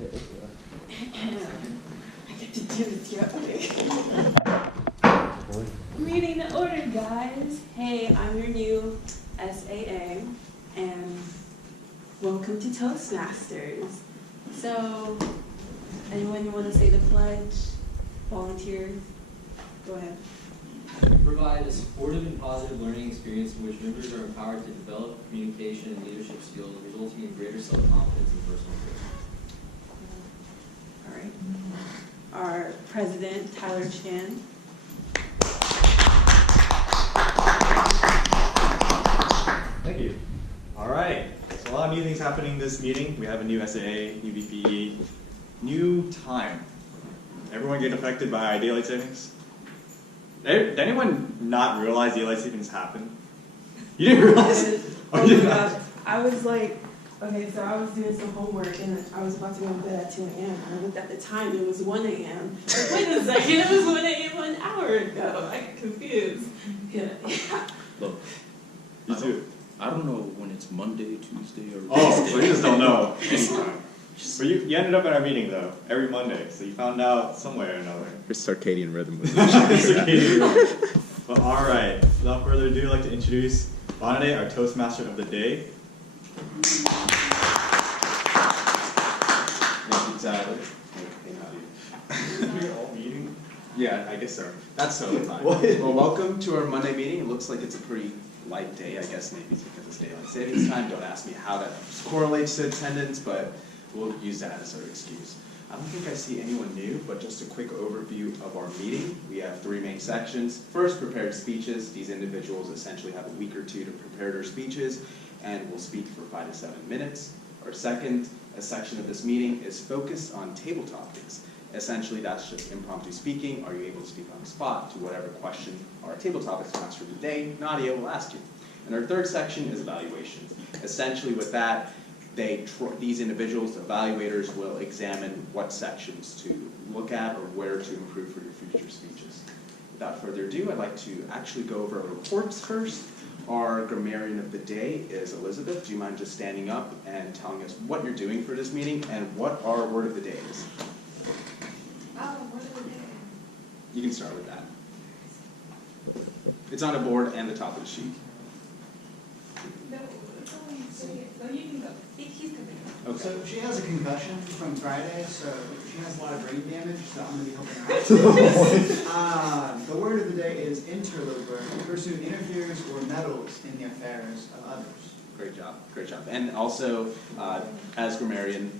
I get to do this, yeah, okay. Meeting to order, guys. Hey, I'm your new SAA, and welcome to Toastmasters. So, anyone want to say the pledge? Volunteer? Go ahead. Provide a supportive and positive learning experience in which members are empowered to develop communication and leadership skills, resulting in greater self-confidence and personal growth. All right. Our president, Tyler Chan. Thank you. All right. So a lot of new things happening this meeting. We have a new SAA, new VPE, new time. Everyone get affected by daylight savings? Did anyone not realize daylight savings happened? You didn't realize? Oh my gosh. I was like, okay, so I was doing some homework and I was about to go to bed at 2 a.m. and I looked at the time, it was 1 a.m. Wait a second, it was 1 a.m. an hour ago. I got confused. Yeah. Look, You too. I don't know when it's Monday, Tuesday, or Oh, Wednesday. so you just don't know anytime. But you ended up at our meeting though, every Monday, so you found out some way or another. Your circadian rhythm. Well, all right, without further ado, I'd like to introduce Bhanodai, our Toastmaster of the day. Thank you, Tyler. Hey, Nadia. We're all meeting. Yeah, I guess so. That's totally fine. What? Well, welcome to our Monday meeting. It looks like it's a pretty light day. I guess maybe it's because it's daylight savings time. Don't ask me how that correlates to attendance, but we'll use that as our excuse. I don't think I see anyone new, but just a quick overview of our meeting. We have 3 main sections. First, prepared speeches. These individuals essentially have a week or 2 to prepare their speeches and will speak for 5 to 7 minutes. Our second section of this meeting is focused on table topics. Essentially, that's just impromptu speaking. Are you able to speak on the spot to whatever question our table topics master today, Nadia, will ask you. And our third section is evaluations. Essentially, with that, these individuals, the evaluators, will examine what sections to look at or where to improve for your future speeches. Without further ado, I'd like to actually go over our reports first. Our grammarian of the day is Elizabeth. Do you mind just standing up and telling us what you're doing for this meeting and what our word of the day is? Word of the day. You can start with that. It's on a board and the top of the sheet. No, you can go. He's coming. Okay. So she has a concussion from Friday, so she has a lot of brain damage, so I'm going to be helping her out. The word of the day is interloper, a person who interferes or meddles in the affairs of others. Great job, great job. And also, as grammarian,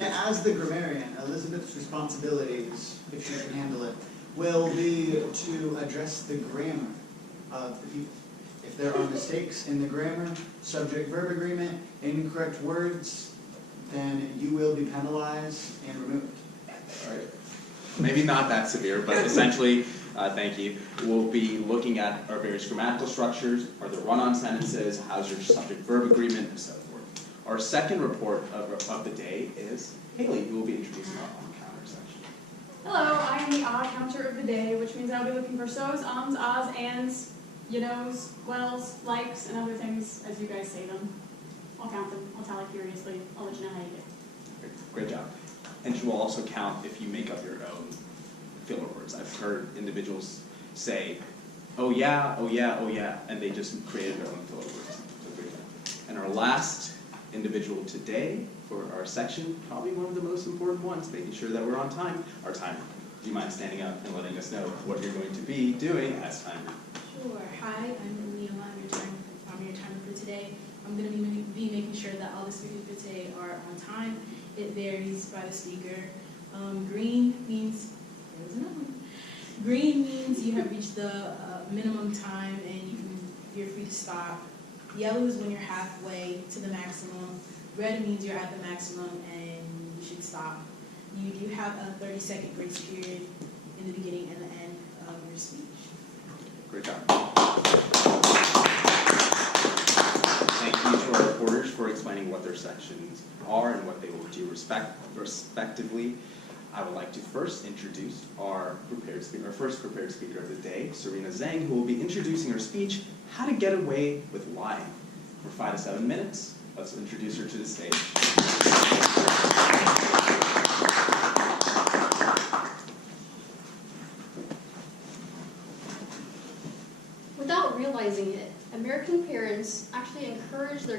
And as the grammarian, Elizabeth's responsibilities, if she can handle it, will be to address the grammar of the people. If there are mistakes in the grammar, subject-verb agreement, incorrect words, then you will be penalized and removed. all right, maybe not that severe, but essentially, thank you, we'll be looking at our various grammatical structures, are there run-on sentences, how's your subject-verb agreement, and so forth. Our second report of the day is Haley, who will be introducing our on-counter section. Hello, I am the odd counter of the day, which means I'll be looking for so's, ahs, ands, you knows, wells, likes, and other things as you guys say them. I'll count them. I'll tally furiously. I'll let you know how you do. Great job. And she will also count if you make up your own filler words. I've heard individuals say, oh yeah, oh yeah, oh yeah, and they just created their own filler words. So great job. And our last individual today for our section, probably one of the most important ones, making sure that we're on time, our timer. Do you mind standing up and letting us know what you're going to be doing as timer? Sure. Hi, I'm Neela. I'm your timer for today. I'm going to be making sure that all the speakers for today are on time. It varies by the speaker. Green means green means you have reached the minimum time and you're free to stop. Yellow is when you're halfway to the maximum. Red means you're at the maximum and you should stop. You do have a 30-second grace period in the beginning and the end of your speech. Great job. Thank you to our reporters for explaining what their sections are and what they will do respectively. I would like to first introduce our first prepared speaker of the day, Serena Zhang, who will be introducing her speech, How to Get Away with Lying. For 5 to 7 minutes, let's introduce her to the stage.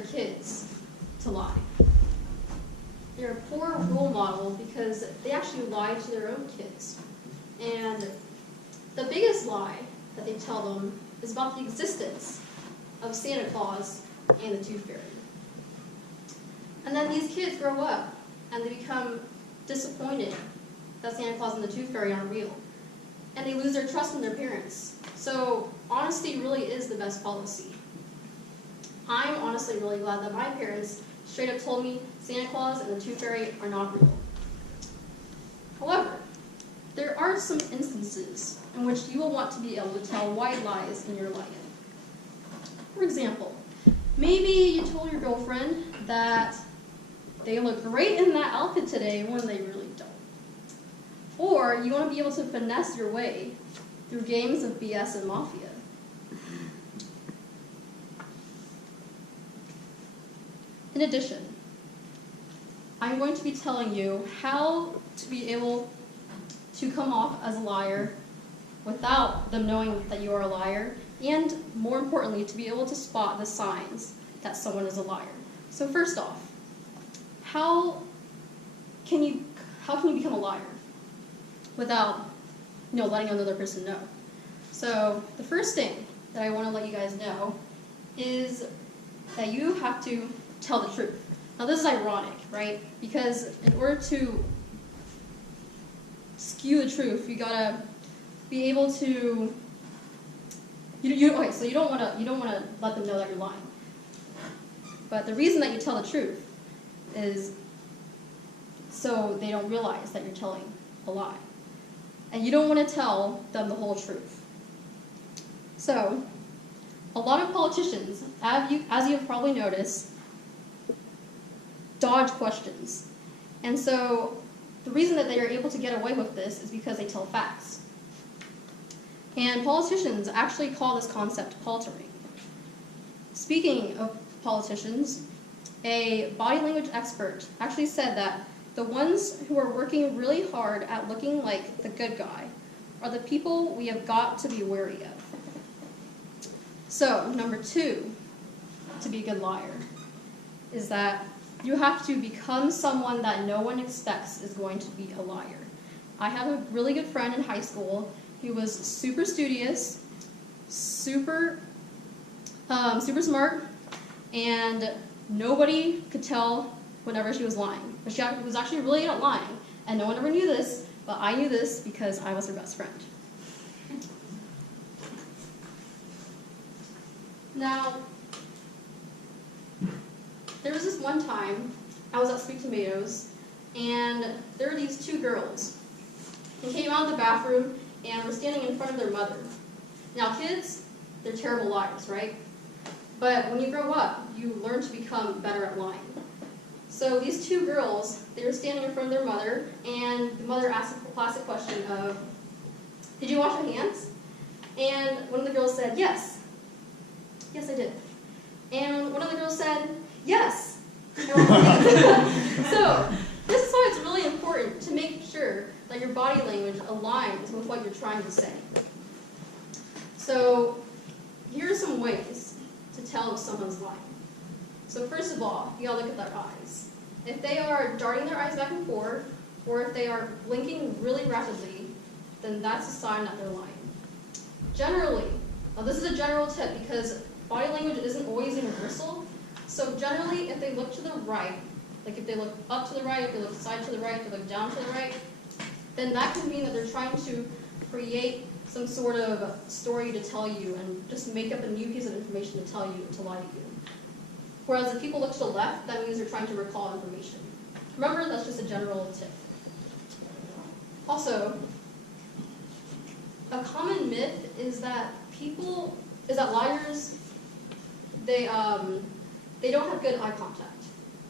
kids to lie. They're a poor role model because they actually lie to their own kids. And the biggest lie that they tell them is about the existence of Santa Claus and the Tooth Fairy. And then these kids grow up and they become disappointed that Santa Claus and the Tooth Fairy aren't real. And they lose their trust in their parents. So honesty really is the best policy. I'm honestly really glad that my parents straight up told me Santa Claus and the Tooth Fairy are not real. However, there are some instances in which you will want to be able to tell white lies in your life. For example, maybe you told your girlfriend that they look great in that outfit today when they really don't. Or you want to be able to finesse your way through games of BS and Mafia. In addition, I'm going to be telling you how to be able to come off as a liar without them knowing that you are a liar, and more importantly, to be able to spot the signs that someone is a liar. So first off, how can you become a liar without letting another person know? So the first thing that I want to let you guys know is that you have to tell the truth. Now this is ironic, right? Because in order to skew the truth, you gotta be able to. Okay, so you don't want to let them know that you're lying. But the reason that you tell the truth is so they don't realize that you're telling a lie, and you don't want to tell them the whole truth. So, a lot of politicians, as you have probably noticed, dodge questions. And so the reason that they are able to get away with this is because they tell facts. And politicians actually call this concept paltering. Speaking of politicians, a body language expert actually said that the ones who are working really hard at looking like the good guy are the people we have got to be wary of. So, number 2, to be a good liar, is that you have to become someone that no one expects is going to be a liar. I have a really good friend in high school who was super studious, super smart, and nobody could tell whenever she was lying. But she was actually really good at lying, and no one ever knew this, but I knew this because I was her best friend. Now, there was this one time I was at Sweet Tomatoes, and there were these 2 girls who came out of the bathroom and were standing in front of their mother. Now, kids, they're terrible liars, right? But when you grow up, you learn to become better at lying. So these 2 girls, they were standing in front of their mother, and the mother asked the classic question of, "Did you wash your hands?" And one of the girls said, "Yes. Yes, I did." And one of the girls said, "Yes." So this is why it's really important to make sure that your body language aligns with what you're trying to say. So here are some ways to tell if someone's lying. So first of all, you gotta look at their eyes. If they are darting their eyes back and forth, or if they are blinking really rapidly, then that's a sign that they're lying. Generally, now this is a general tip because body language isn't always universal. So generally, if they look to the right, like if they look up to the right, if they look side to the right, if they look down to the right, then that could mean that they're trying to create some sort of story to tell you and just make up a new piece of information to tell you, to lie to you. Whereas if people look to the left, that means they're trying to recall information. Remember, that's just a general tip. Also, a common myth is that liars, they don't have good eye contact.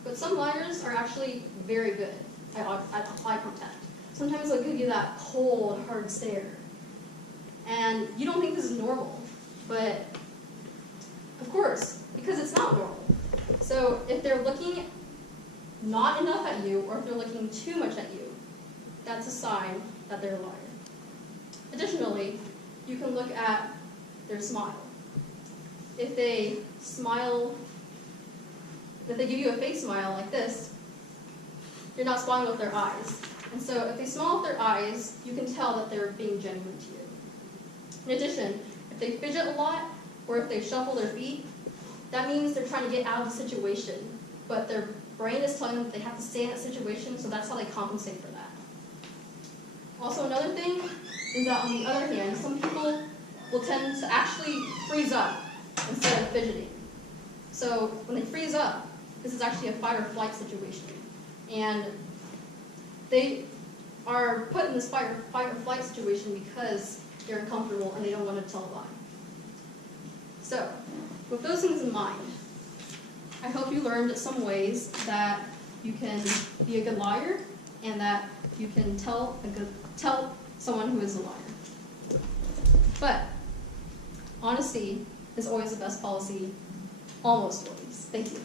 But some liars are actually very good at eye contact. Sometimes they'll give you that cold, hard stare. And you don't think this is normal, but of course, because it's not normal. So if they're looking not enough at you, or if they're looking too much at you, that's a sign that they're a liar. Additionally, you can look at their smile. If they smile if they give you a fake smile like this, you're not smiling with their eyes. And so if they smile with their eyes, you can tell that they're being genuine to you. In addition, if they fidget a lot, or if they shuffle their feet, that means they're trying to get out of the situation, but their brain is telling them that they have to stay in that situation, so that's how they compensate for that. Also, another thing is that on the other hand, some people will tend to actually freeze up instead of fidgeting. So when they freeze up, this is actually a fight or flight situation. And they are put in this fight or flight situation because they're uncomfortable and they don't want to tell a lie. So, with those things in mind, I hope you learned some ways that you can be a good liar and that you can tell someone who is a liar. But honesty is always the best policy, almost always. Thank you.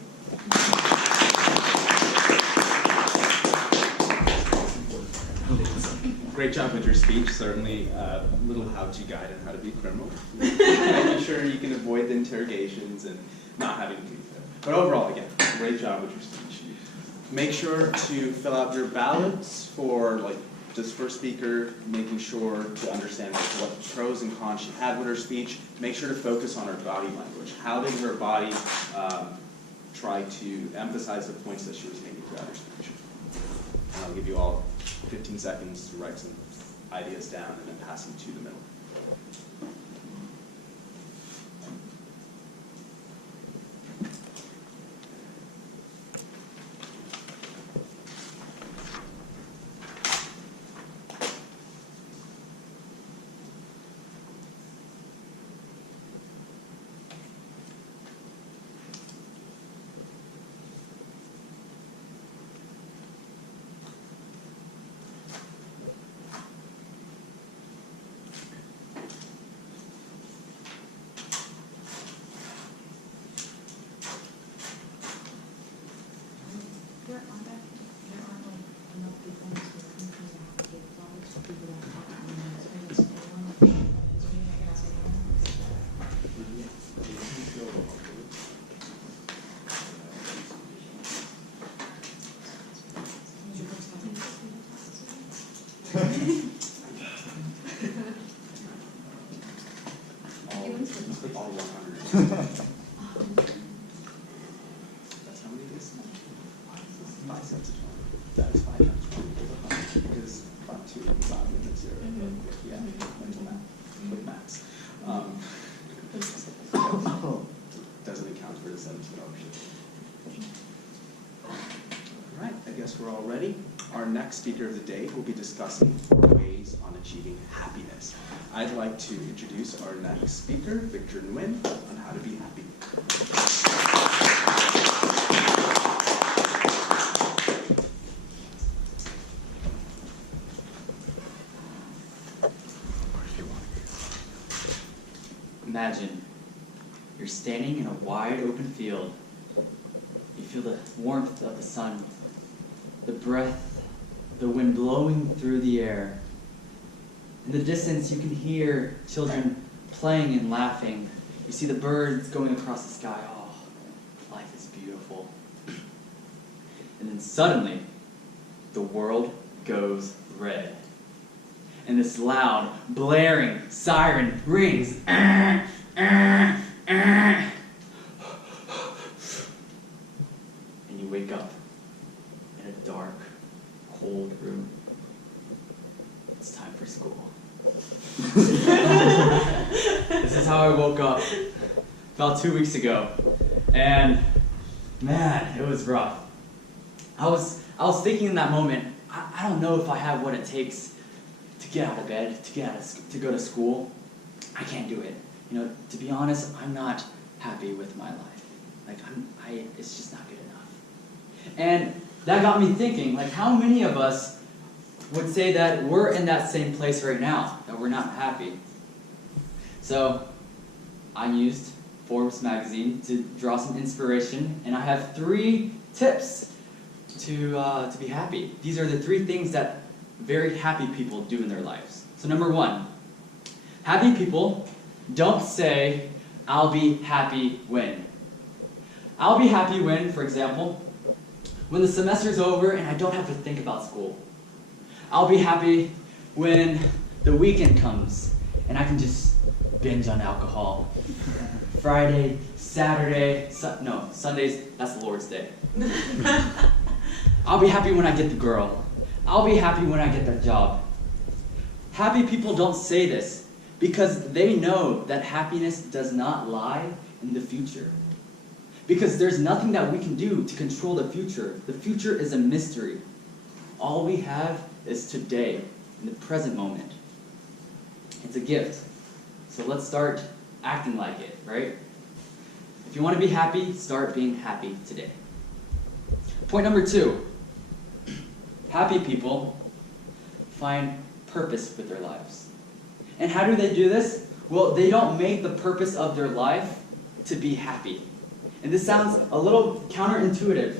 Great job with your speech. Certainly a little how-to guide on how to be a criminal. Making sure you can avoid the interrogations and not having to do that. But overall, again, great job with your speech. Make sure to fill out your ballots for this first speaker, making sure to understand what pros and cons she had with her speech. Make sure to focus on her body language. How did her body try to emphasize the points that she was making throughout her speech? And I'll give you all 15 seconds to write some ideas down and then pass them to the middle. All 100. That's how many it is? 5 cents a 20. That's 5 times 20 is 100 because about 2 and 5 minutes here. Yeah, mental math. Quick maths. Doesn't account for the 17 option. All right, I guess we're all ready. Our next speaker of the day will be discussing ways on achieving happiness. I'd like to introduce our next speaker, Victor Nguyen, on how to be happy. Imagine you're standing in a wide open field. You feel the warmth of the sun, the breath, the wind blowing through the air. In the distance, you can hear children playing and laughing. You see the birds going across the sky. Oh, life is beautiful. And then suddenly, the world goes red. And this loud, blaring siren rings. And you wake up in a dark, cold room. It's time for school. This is how I woke up about 2 weeks ago. And man, it was rough. I was thinking in that moment, I don't know if I have what it takes to get out of bed, to go to school. I can't do it. You know, to be honest, I'm not happy with my life. Like it's just not good enough. And that got me thinking, like, how many of us would say that we're in that same place right now, that we're not happy? So I used Forbes magazine to draw some inspiration, and I have 3 tips to be happy. These are the 3 things that very happy people do in their lives. So number 1, happy people don't say, "I'll be happy when." I'll be happy when, for example, when the semester's over and I don't have to think about school. I'll be happy when the weekend comes and I can just binge on alcohol. Friday, Saturday, Sundays, that's the Lord's Day. I'll be happy when I get the girl. I'll be happy when I get that job. Happy people don't say this because they know that happiness does not lie in the future. Because there's nothing that we can do to control the future. The future is a mystery. All we have is today, in the present moment. It's a gift. So let's start acting like it, right? If you want to be happy, start being happy today. Point number 2. Happy people find purpose with their lives. And how do they do this? Well, they don't make the purpose of their life to be happy. And this sounds a little counterintuitive,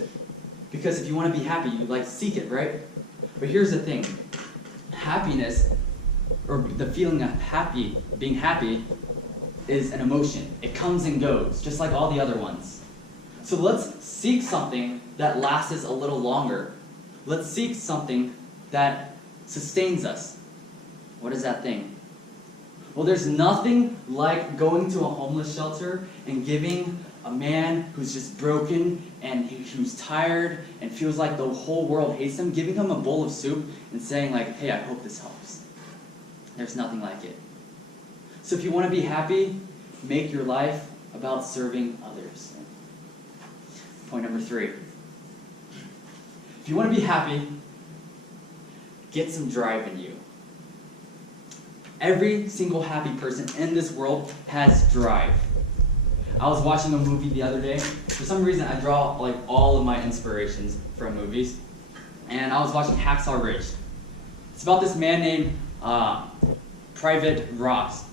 because if you want to be happy, you like seek it, right? But here's the thing. Happiness, or the feeling of being happy, is an emotion. It comes and goes, just like all the other ones. So let's seek something that lasts a little longer. Let's seek something that sustains us. What is that thing? Well, there's nothing like going to a homeless shelter and giving a man who's just broken and who's tired and feels like the whole world hates him, giving him a bowl of soup and saying like, hey, I hope this helps. There's nothing like it. So if you want to be happy, make your life about serving others. Point number 3. If you want to be happy, get some drive in you. Every single happy person in this world has drive. I was watching a movie the other day. For some reason, I draw like all of my inspirations from movies. And I was watching Hacksaw Ridge. It's about this man named Private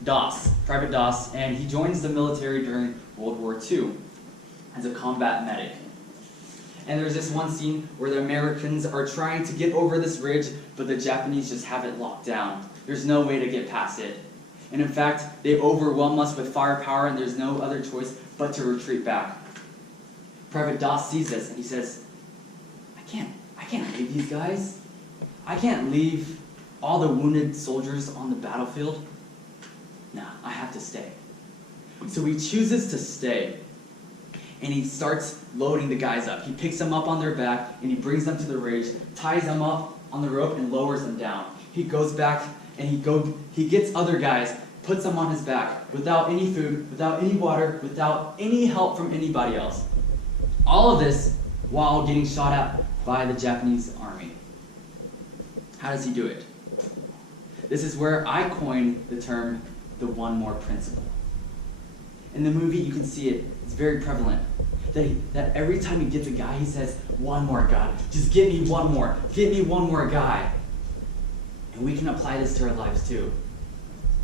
Doss, and he joins the military during World War II as a combat medic. And there's this one scene where the Americans are trying to get over this ridge, but the Japanese just have it locked down. There's no way to get past it. And in fact, they overwhelm us with firepower, and there's no other choice but to retreat back. Private Doss sees this, and he says, I can't leave these guys. I can't leave all the wounded soldiers on the battlefield. Nah, I have to stay. So he chooses to stay. And he starts loading the guys up. He picks them up on their back, and he brings them to the ridge, ties them up on the rope, and lowers them down. He goes back, and he gets other guys, puts them on his back, without any food, without any water, without any help from anybody else. All of this while getting shot at by the Japanese army. How does he do it? This is where I coined the term, the one more principle. In the movie, you can see it. It's very prevalent. That every time he gets a guy, he says, one more guy. Just get me one more. Get me one more guy. And we can apply this to our lives too.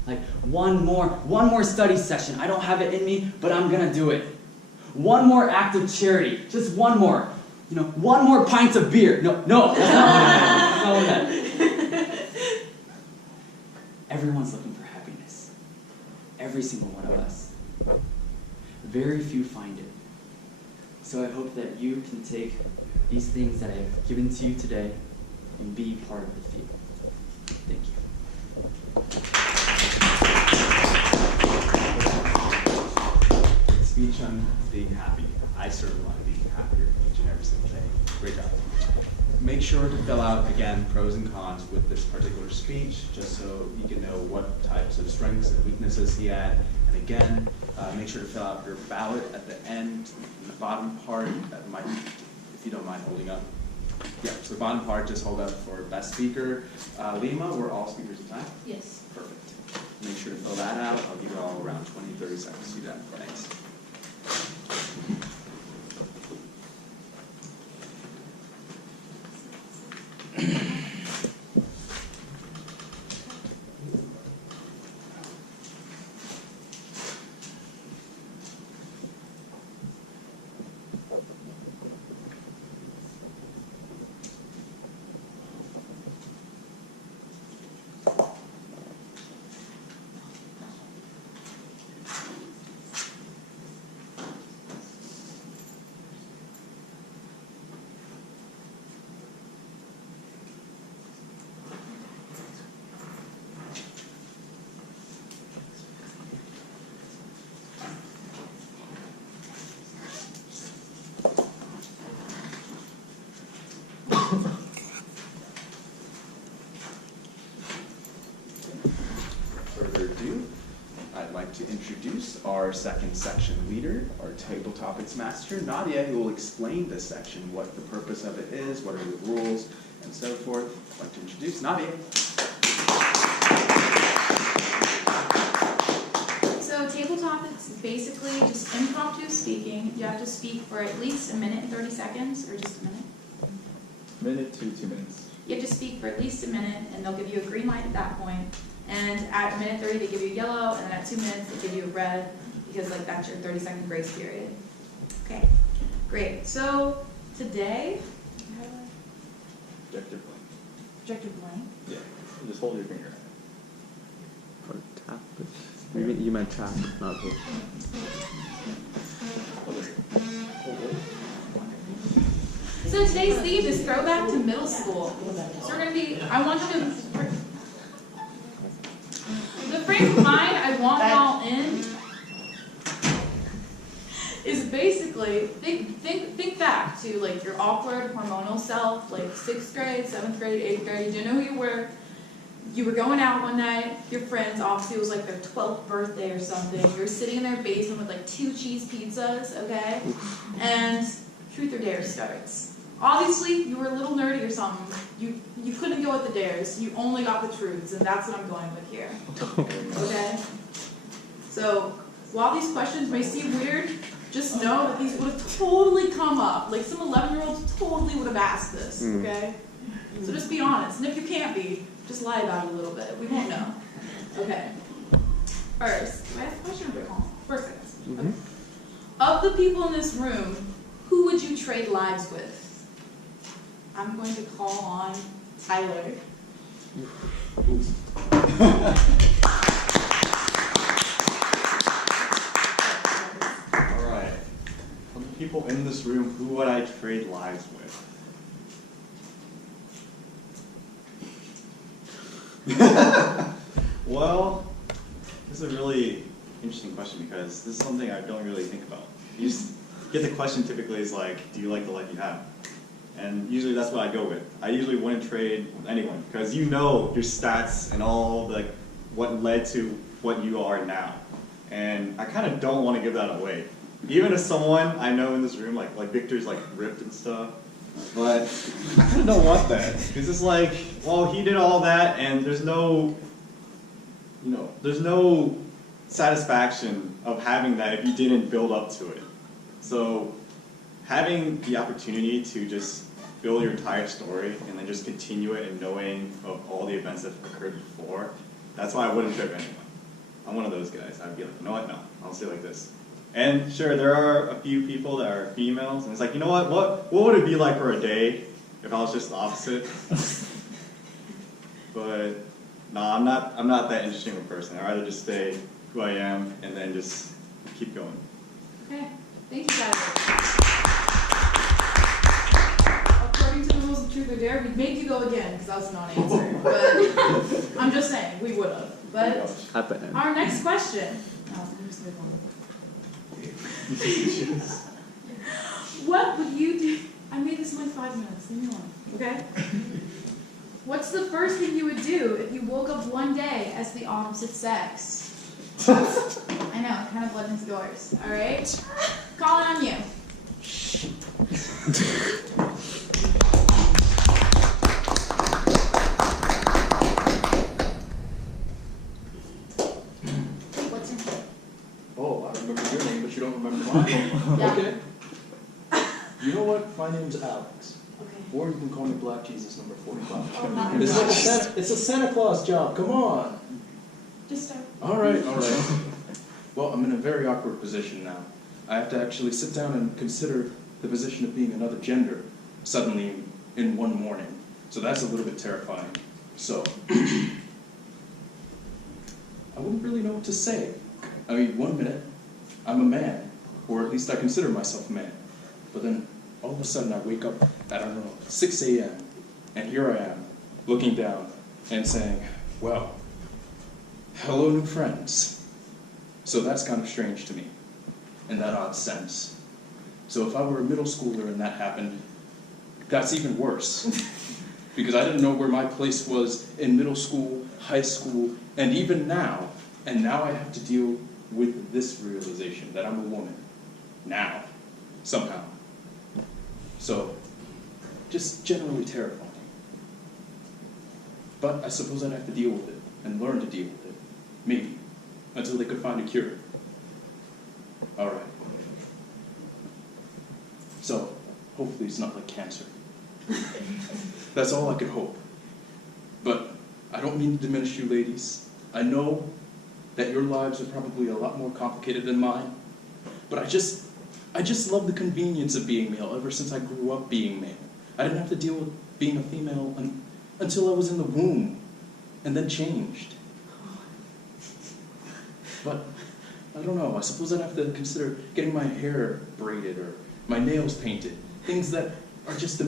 Like, one more study session. I don't have it in me, but I'm going to do it. One more act of charity. Just one more. One more pint of beer. No, that's not what I meant. That's not what I meant. Everyone's looking for happiness. Every single one of us. Very few find it. So I hope that you can take these things that I've given to you today and be part of the field. Thank you. Speech on being happy. I certainly want to be happier each and every single day. Great job. Make sure to fill out, again, pros and cons with this particular speech, just so you can know what types of strengths and weaknesses he had. And again, make sure to fill out your ballot at the end, in the bottom part, that might, if you don't mind holding up. Yeah, so the bottom part, just hold up for best speaker. Lima, were all speakers in time? Yes. Perfect. Make sure to fill that out. I'll give you all around 20, 30 seconds to do that. Thanks. introduce our second section leader, our TableTopics master, Nadia, who will explain this section, what the purpose of it is, what are the rules, and so forth. I'd like to introduce Nadia. So TableTopics is basically just impromptu speaking. You have to speak for at least a minute and 30 seconds, or just a minute. Minute to 2 minutes. You have to speak for at least a minute, and they'll give you a green light at that point. And at a minute 30, they give you a yellow, and then at 2 minutes, they give you a red, because like that's your 30-second grace period. Okay, great. So today, Projector blank. projector blank. Yeah. Just hold your finger. Or tap. You meant tap, not push. So today's theme is throwback to middle school. So we're gonna be, I want you to, the frame of mind I want y'all in is basically, think back to like your awkward hormonal self, like 6th grade, 7th grade, 8th grade. You know who you were? You were going out one night, your friends, obviously it was like their 12th birthday or something. You were sitting in their basement with like 2 cheese pizzas, okay? And truth or dare starts. Obviously, you were a little nerdy or something. You couldn't go with the dares. You only got the truths, and that's what I'm going with here. Okay? So, while these questions may seem weird, just know that these would have totally come up. Like, some 11-year-olds totally would have asked this, okay? So just be honest. And if you can't be, just lie about it a little bit. We won't know. Okay. First, do I ask a question or do I call? First, I guess. Okay. Of the people in this room, who would you trade lives with? I'm going to call on Tyler. Alright. Of the people in this room, who would I trade lives with? Well, this is a really interesting question because this is something I don't really think about. You just get the question typically is like, do you like the life you have? And usually that's what I go with. I usually wouldn't trade with anyone because you know your stats and all the what led to what you are now. And I kind of don't want to give that away. Even if someone I know in this room, like Victor's like ripped and stuff, but I kind of don't want that because it's like, well, he did all that and there's no, there's no satisfaction of having that if you didn't build up to it. So having the opportunity to just build your entire story and then just continue it and knowing of all the events that occurred before, that's why I wouldn't trade anyone. I'm one of those guys. I'd be like, you know what, no, I'll say it like this. And sure, there are a few people that are females, and it's like, you know what would it be like for a day if I was just the opposite? But no, I'm not that interesting of a person. I'd rather just stay who I am and then just keep going. Okay, thank you guys. According to the rules of truth or dare, we'd make you go again because that was a non-answer. But I'm just saying, we would have. But our next question. What would you do? I made this in like 5 minutes. Leave me alone, okay? What's the first thing you would do if you woke up one day as the opposite sex? I know, it kind of bled into doors. All right, calling on you. What's your name? Oh, I remember your name, but you don't remember mine. Yeah. Okay. You know what? My name's Alex. Okay. Or you can call me Black Jesus number 45. Oh my It's like gosh. it's a Santa Claus job. Come on. Just start. All right. Well, I'm in a very awkward position now. I have to actually sit down and consider the position of being another gender suddenly in one morning. So that's a little bit terrifying. So I wouldn't really know what to say. I mean, 1 minute I'm a man, or at least I consider myself a man. But then all of a sudden I wake up at, I don't know, 6 a.m. and here I am, looking down and saying, well, hello new friends. So that's kind of strange to me, in that odd sense. So if I were a middle schooler and that happened, that's even worse. Because I didn't know where my place was in middle school, high school, and even now. And now I have to deal with this realization that I'm a woman now, somehow. So, just generally terrifying. But I suppose I'd have to deal with it and learn to deal with it. Maybe. Until they could find a cure. Alright. So, hopefully it's not like cancer. That's all I could hope. But I don't mean to diminish you ladies. I know that your lives are probably a lot more complicated than mine. But I just love the convenience of being male ever since I grew up being male. I didn't have to deal with being a female until I was in the womb, and then changed. But, I don't know, I suppose I'd have to consider getting my hair braided or my nails painted. Things that are just